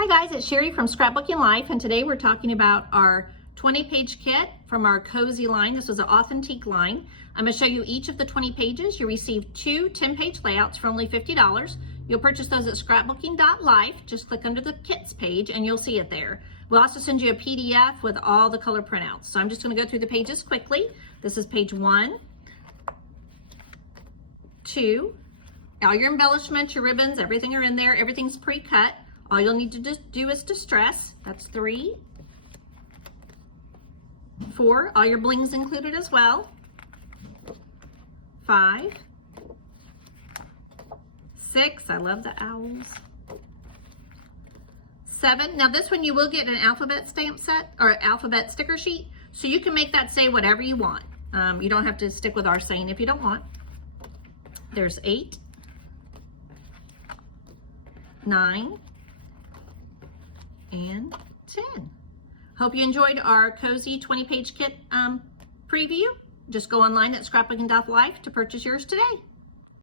Hi guys, it's Sherry from Scrapbooking Life, and today we're talking about our 20-page kit from our Cozy line. This was an Authentique line. I'm going to show you each of the 20 pages. You receive two 10-page layouts for only $50. You'll purchase those at scrapbooking.life. Just click under the kits page and you'll see it there. We'll also send you a PDF with all the color printouts. So I'm just going to go through the pages quickly. This is page 1, 2, all your embellishments, your ribbons, everything are in there. Everything's pre-cut. All you'll need to just do is distress. That's 3. 4, all your blings included as well. 5. 6, I love the owls. 7, now this one you will get an alphabet stamp set or alphabet sticker sheet, so you can make that say whatever you want. You don't have to stick with our saying if you don't want. There's 8, 9, and 10. Hope you enjoyed our Cozy 20-page kit preview. Just go online at scrapbooking.life to purchase yours today.